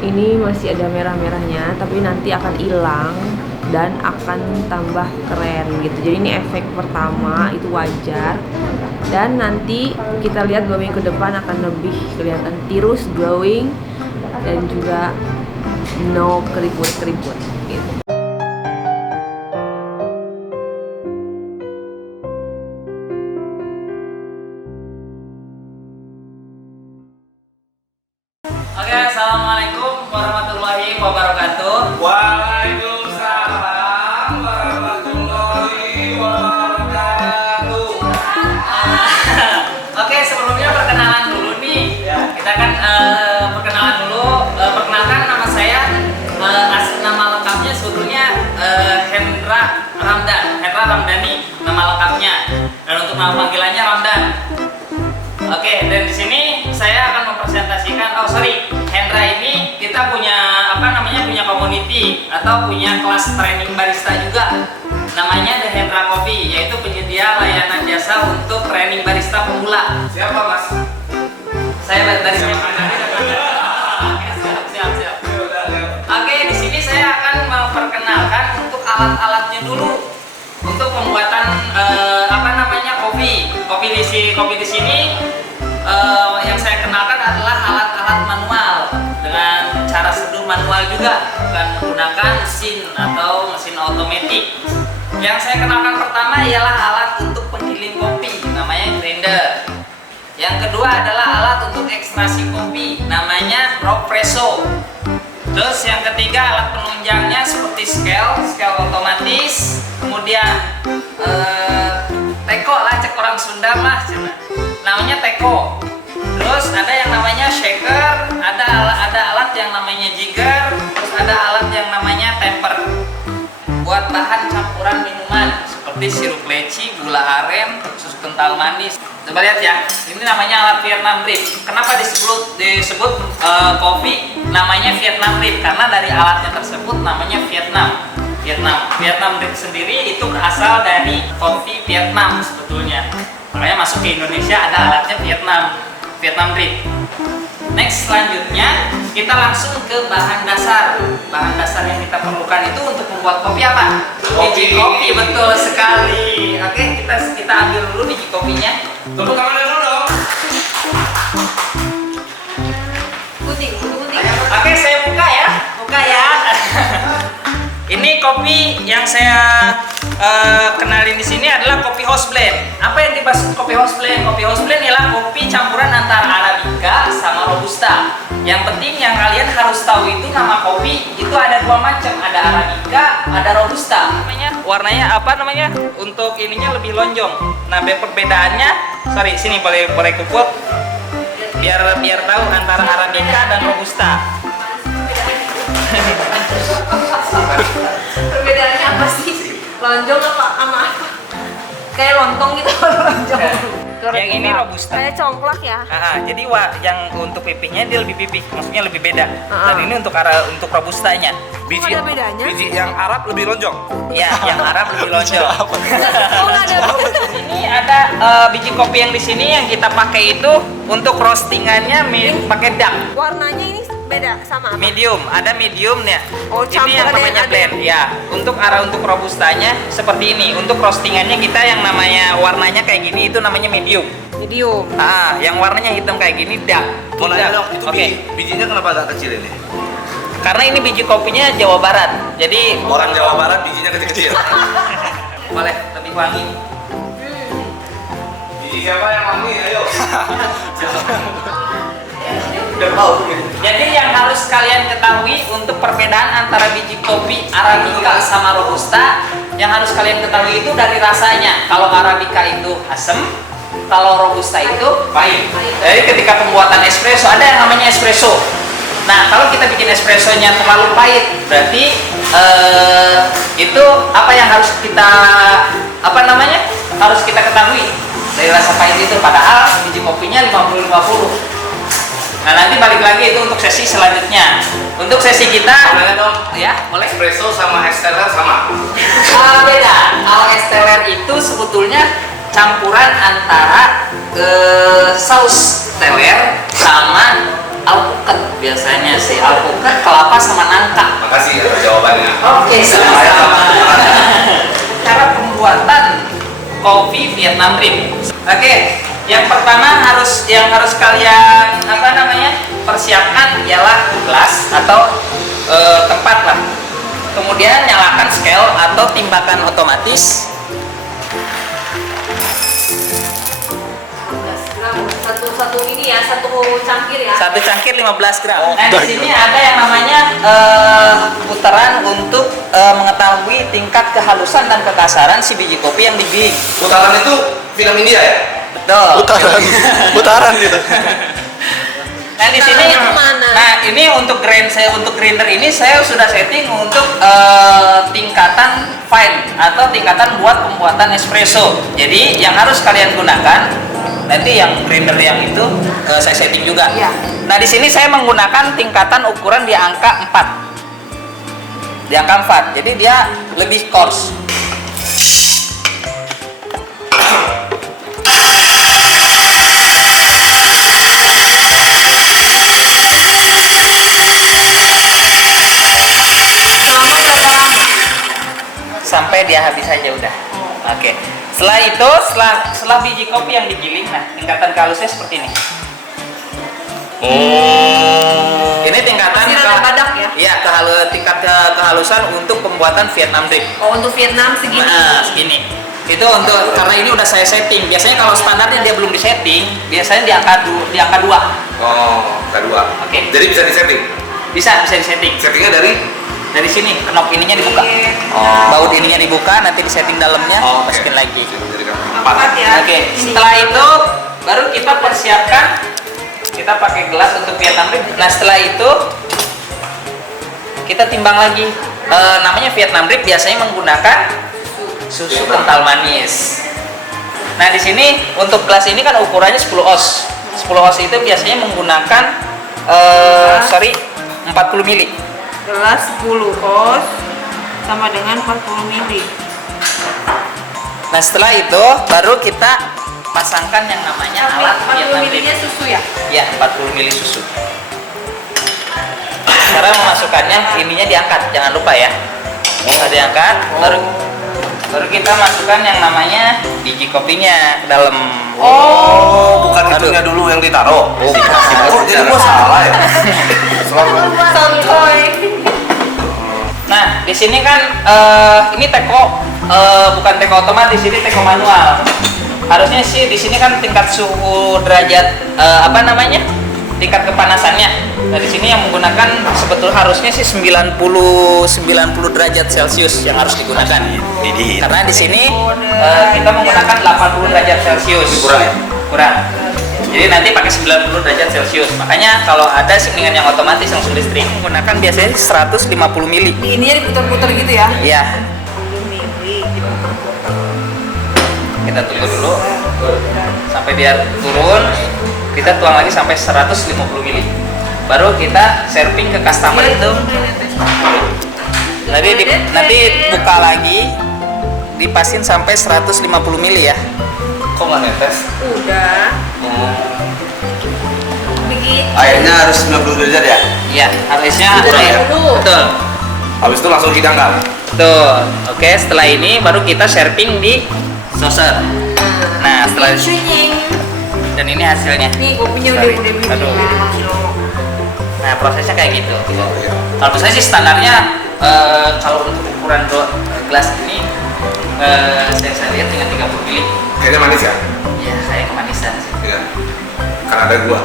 Ini masih ada merah-merahnya, tapi nanti akan hilang dan akan tambah keren gitu. Jadi ini efek pertama, itu wajar. Dan nanti kita lihat 2 minggu ke depan akan lebih kelihatan tirus, glowing, dan juga no keriput-keriput gitu. Oke, assalamualaikum warahmatullahi wabarakatuh. Waalaikumsalam warahmatullahi wabarakatuh. Oke, sebelumnya perkenalan dulu nih. Kita kan perkenalan dulu. Perkenalkan, nama saya, nama lengkapnya sebetulnya Hendra Ramdhani, nama lengkapnya. Dan untuk nama panggilannya Ramdan. Oke, dan di sini saya akan mempresentasikan. Hendra ini kita punya punya community atau punya kelas training barista juga. Namanya The Hendra Coffee, yaitu penyedia layanan jasa untuk training barista pemula. Siapa Mas? Saya dari siap. Oke, di sini saya akan memperkenalkan untuk alat-alatnya dulu untuk pembuatan kopi di sini. Yang saya kenalkan adalah alat-alat manual dengan cara seduh manual juga, bukan menggunakan mesin atau mesin otomatis. Yang saya kenalkan pertama ialah alat untuk penggiling kopi, namanya grinder. Yang kedua adalah alat untuk ekstraksi kopi, namanya Ropresso. Terus yang ketiga alat penunjangnya seperti scale otomatis, kemudian teko lah, cek orang Sunda mah, namanya teko. Terus ada yang namanya shaker, ada alat yang namanya jigger, terus ada alat yang namanya temper buat bahan campuran minuman seperti sirup leci, gula aren, susu kental manis. Coba lihat ya, ini namanya alat Vietnam drip. Kenapa disebut kopi namanya Vietnam drip? Karena dari alatnya tersebut namanya Vietnam drip sendiri itu berasal dari kopi Vietnam sebetulnya. Makanya masuk ke Indonesia ada alatnya Vietnam drip. Next, selanjutnya kita langsung ke bahan dasar. Bahan dasar yang kita perlukan itu untuk membuat kopi apa? Biji kopi, betul sekali. Oke, kita ambil dulu biji kopinya. Tepuk tangannya dulu dong. Gunting. Oke, saya buka ya. Ini kopi yang saya kenalin di sini adalah kopi house blend. Apa yang dimaksud kopi house blend? Kopi house blend ialah kopi campuran antara arabica sama robusta. Yang penting yang kalian harus tahu itu nama kopi itu ada 2 macam, ada arabica, ada robusta. Warnanya apa namanya? Untuk ininya lebih lonjong. Nah, perbedaannya, sini boleh keput biar tahu antara arabica dan robusta. Perbedaannya apa sih? Lonjong apa sama apa? Kayak lontong gitu lonjong. Yang ini robusta. Kayak congklak ya. Jadi yang untuk pipihnya dia lebih pipih, maksudnya lebih beda. Dan ini untuk robustanya. Biji ada bedanya? Biji yang Arab lebih lonjong. Ya, yang Arab lebih lonjong. Ada. Ini ada biji kopi yang di sini yang kita pakai itu untuk roastingannya pakai dark. Warnanya ini beda sama apa? Medium, ada mediumnya. Oh, ini yang namanya blend. Ya, untuk robustanya seperti ini. Untuk roastingannya kita yang namanya warnanya kayak gini itu namanya medium. Yang warnanya hitam kayak gini dark. Mau nanya dong, itu Oke. bijinya kenapa agak kecil ini? Karena ini biji kopinya Jawa Barat. Jadi Orang Jawa Barat bijinya kecil-kecil. boleh lebih wangi. Biji siapa yang wangi? Ayo. Jadi yang harus kalian ketahui untuk perbedaan antara biji kopi arabica sama robusta, yang harus kalian ketahui itu dari rasanya. Kalau arabica itu asam, kalau robusta itu pahit. Jadi ketika pembuatan espresso ada yang namanya espresso. Nah, kalau kita bikin espressonya terlalu pahit, berarti itu apa yang harus kita harus kita ketahui dari rasa pahit itu. Padahal biji kopinya 50-50. Nah, nanti balik lagi itu untuk sesi selanjutnya. Untuk sesi kita, Boleh dong? ya, boleh. Espresso sama Esteller sama. Beda. Kalau Esteller itu sebetulnya campuran antara saus teler sama alpukat biasanya sih, alpukat, kelapa sama nangka. Makasih atas jawabannya. Oke, sama-sama. Cara pembuatan kopi Vietnam drip. Oke, yang pertama yang harus kalian persiapkan ialah gelas atau tempat lah. Kemudian nyalakan scale atau timbakan otomatis. Satu cangkir ya. Satu cangkir 15 gram. Nah, di sini ada yang namanya putaran untuk mengetahui tingkat kehalusan dan kekasaran si biji kopi yang digiling. Putaran itu film India ya? Betul. Putaran gitu. Nah, di sini ini untuk grinder ini saya sudah setting untuk tingkatan fine atau tingkatan buat pembuatan espresso. Jadi yang harus kalian gunakan nanti yang grinder yang itu saya setting juga. Ya. Nah, di sini saya menggunakan tingkatan ukuran di angka 4. Di angka 4. Jadi dia lebih coarse. Sampai dia habis aja udah. Oke. Setelah itu, setelah biji kopi yang digiling, nah tingkatan kehalusannya seperti ini. Ini tingkatan badak ya? Iya, tingkat kehalusan untuk pembuatan Vietnam drip. Oh, untuk Vietnam segini. Nah, segini. Itu untuk karena ini udah saya setting. Biasanya kalau standarnya dia belum disetting, biasanya di angka 2. Oh, kedua. Oke. Jadi bisa disetting? Bisa disetting. Settingnya Dari sini, knop ininya dibuka. Baut ininya dibuka, nanti disetting dalamnya, masukin lagi. Empat ya. Oke, setelah itu baru kita persiapkan, kita pakai gelas untuk Vietnam drip. Nah, setelah itu kita timbang lagi. Namanya Vietnam drip biasanya menggunakan susu kental manis. Nah, di sini untuk gelas ini kan ukurannya 10 oz. 10 oz itu biasanya menggunakan 40 ml. Gelas 10 oz sama dengan 40 ml. Nah, setelah itu baru kita pasangkan yang namanya alat 40 ml-nya susu ya? Iya, 40 ml susu. Cara memasukkannya ininya diangkat, jangan lupa ya. Diangkat, baru kita masukkan yang namanya biji kopinya ke dalam. Oh, bukan itunya dulu yang ditaruh. Oh, jadi gua salah ya. Nah, di sini kan ini teko bukan teko otomatis, ini teko manual. Harusnya sih di sini kan tingkat suhu derajat tingkat kepanasannya. Nah, di sini yang menggunakan sebetulnya harusnya sih 90 derajat Celcius yang harus digunakan. Karena di sini kita menggunakan 80 derajat Celcius. Kurang. Jadi nanti pakai 90 derajat Celcius. Makanya kalau ada singlingan yang otomatis langsung listrik menggunakan biasanya 150 mili. Ininya diputar-putar gitu ya? Iya. Kita tunggu dulu sampai dia turun. Kita tuang lagi sampai 150 mili. Baru kita serving ke customer itu. Nanti buka lagi, dipasin sampai 150 mili ya. Kok nggak netes? Udah. Begitu. Airnya harus 90 derajat ya? Iya, harusnya Air dulu. Betul. Habis itu langsung hidangkan. Betul. Oke, setelah ini baru kita serving di saucer. Nah, setelah dan ini hasilnya. Nih kopinya Sorry. udah bikin. Aduh. Nah, prosesnya kayak gitu. Kalau saya sih standarnya kalau untuk ukuran gelas ini saya lihat dengan 30 mili. Kayaknya manis ya? Iya, saya kemanisan sih. Iya. Karena ada gua.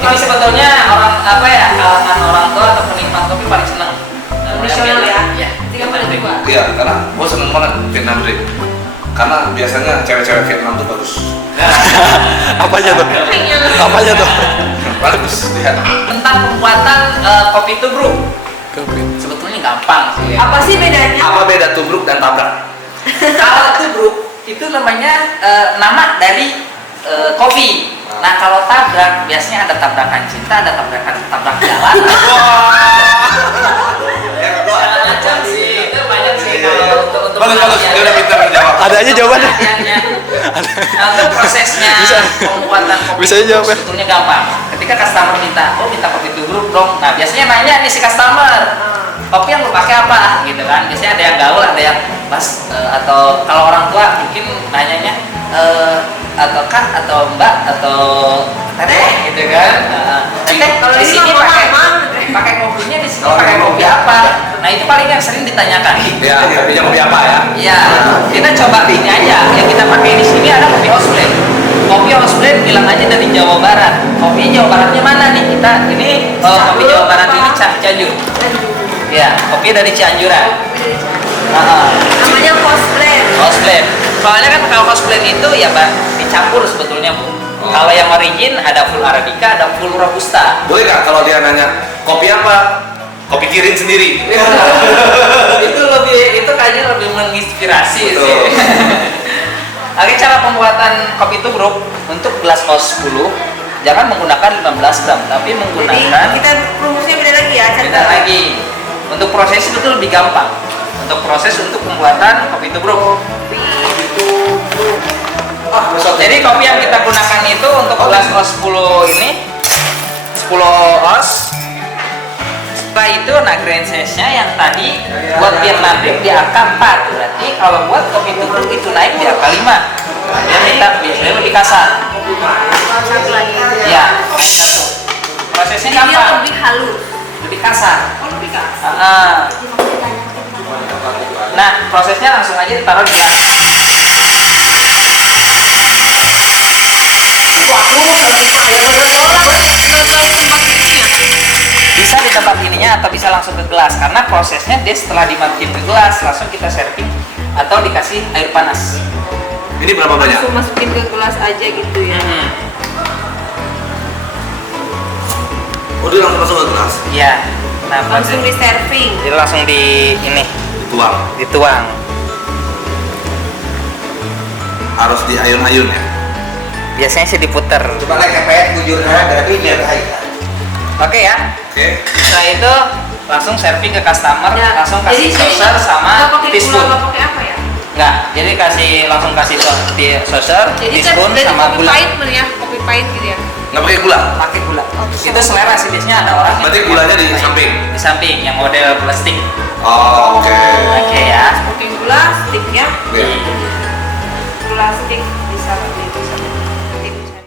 Ini sebetulnya kalangan orang tua atau penikmat kopi paling senang. Profesional ya? Iya. 32. Iya, karena gua seneng banget Vietnam drip. Karena biasanya cewek-cewek Vietnam tuh bagus. Apanya tuh? Apanya tuh? Bagus, lihat. Tentang pembuatan kopi tubruk. Sebetulnya gampang sih. Ya. Apa sih bedanya? Apa beda tubruk dan tabrak? Kalau tubruk itu namanya nama dari kopi. Nah, kalau tabrak biasanya ada tabrakan cinta, ada tabrak jalan. Macam sih, itu banyak sih kalau untuk Bagus, dia udah pintar menjawab. Ada aja jawabannya. Nah, untuk prosesnya pembuatan kopi Bisa aja jawab ya. sebetulnya gampang. ketika customer minta kopi tubruk dong. Nah biasanya nanya nih si customer, kopi yang lu pakai apa gitu kan. Biasanya ada yang gaul, ada yang mas atau kalau orang tua mungkin nanyanya atau kak atau mbak atau teteh gitu kan. Teteh Kalau di ini sini mama, pakai mama. pakai kopinya di sini pakai kopi apa? Nah itu paling yang sering ditanyakan. Ya, kopinya kopi apa ya? Iya, kita coba ini aja. Yang kita pakai di sini ada kopi house blend. Kopi house blend bilang aja dari Jawa Barat. Kopi Jawa Baratnya mana nih? Kita ini kopi Jawa Barat ini Cianjur. Ya, kopi dari Cianjuran. Namanya house blend. House blend. Soalnya kan kalau house blend itu ya Mbak dicampur sebetulnya Bu. Kalau yang origin ada full arabica, ada full robusta. Boleh nggak kalau dia nanya kopi apa? Kopi kirim sendiri. itu kayaknya lebih menginspirasi Betul. sih. Oke, cara pembuatan kopi tubruk untuk gelas house 10 jangan menggunakan 15 gram, tapi Jadi menggunakan kita rumusnya beda lagi ya. beda lagi. Untuk proses itu lebih gampang. Untuk proses untuk pembuatan kopi tubruk. Jadi kopi yang kita gunakan itu untuk gelas house 10 ini 10 oz. Setelah itu nah grain size-nya yang tadi buat Vietnam drip di angka 4. Berarti kalau buat kopi tubruk itu naik di angka 5. Dia minta biasanya lebih kasar. Satu lagi. Ya, satu. Prosesnya Dia gampang, lebih halus. lebih kasar. Oh, lebih kasar. Nah, prosesnya langsung aja ditaruh di tas. Bisa di tempat ininya atau bisa langsung ke gelas karena prosesnya dia setelah dimasukin ke gelas langsung kita serving atau dikasih air panas. Ini berapa banyak? Langsung masukin ke gelas aja gitu ya. Oh, dia langsung masuk ke gelas. Iya. Nah, Langsung di serving. jadi langsung di ini Tuang. dituang. Harus diayun-ayun ya. Biasanya sih diputer. Coba lagi kepet bujurnya berarti biar baik. Oke ya. Oke. Setelah itu langsung serving ke customer, Ya, langsung kasih jadi saucer nggak sama pakai gula, teaspoon. nggak pakai apa ya? Enggak, jadi langsung kasih saucer, Jadi teaspoon dari sama kopi gula. pahit ya, kopi pahit gitu ya. Nggak pakai gula. Pakai gula. Itu selera sih biasanya ada orang. yang Berarti pakai gulanya di pahit. samping? Di samping yang model plastik. Oh, oke. Oke ya. Pakai gula stick ya. Iya. Gula stick bisa seperti itu.